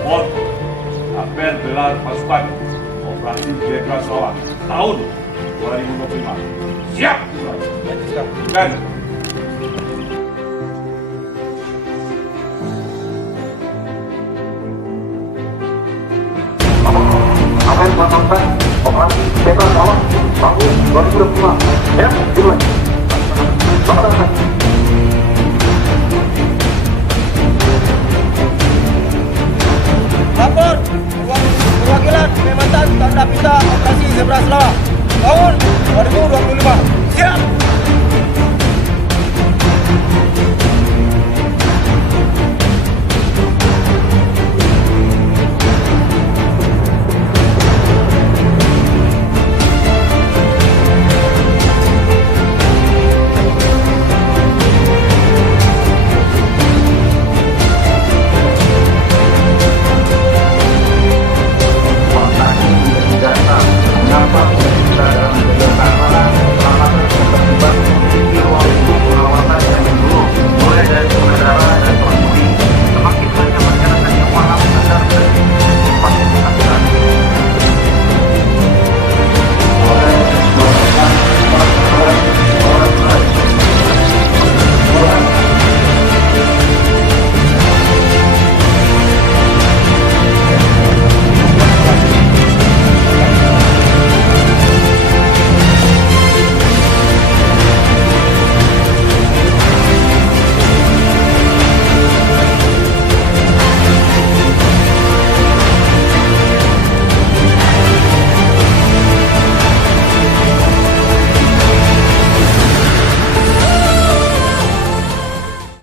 Lapor apel gelar pasukan Operasi Jaya Sarawak tahun 2025. Siap! Kan? Apel melakukan operasi Jaya Sarawak tahun 2025. Ya, dimulai. Laksanakan. Lapor perwakilan Kalimantan Tanda Pita Operasi Zebra Sarawak tahun 2025. Siap.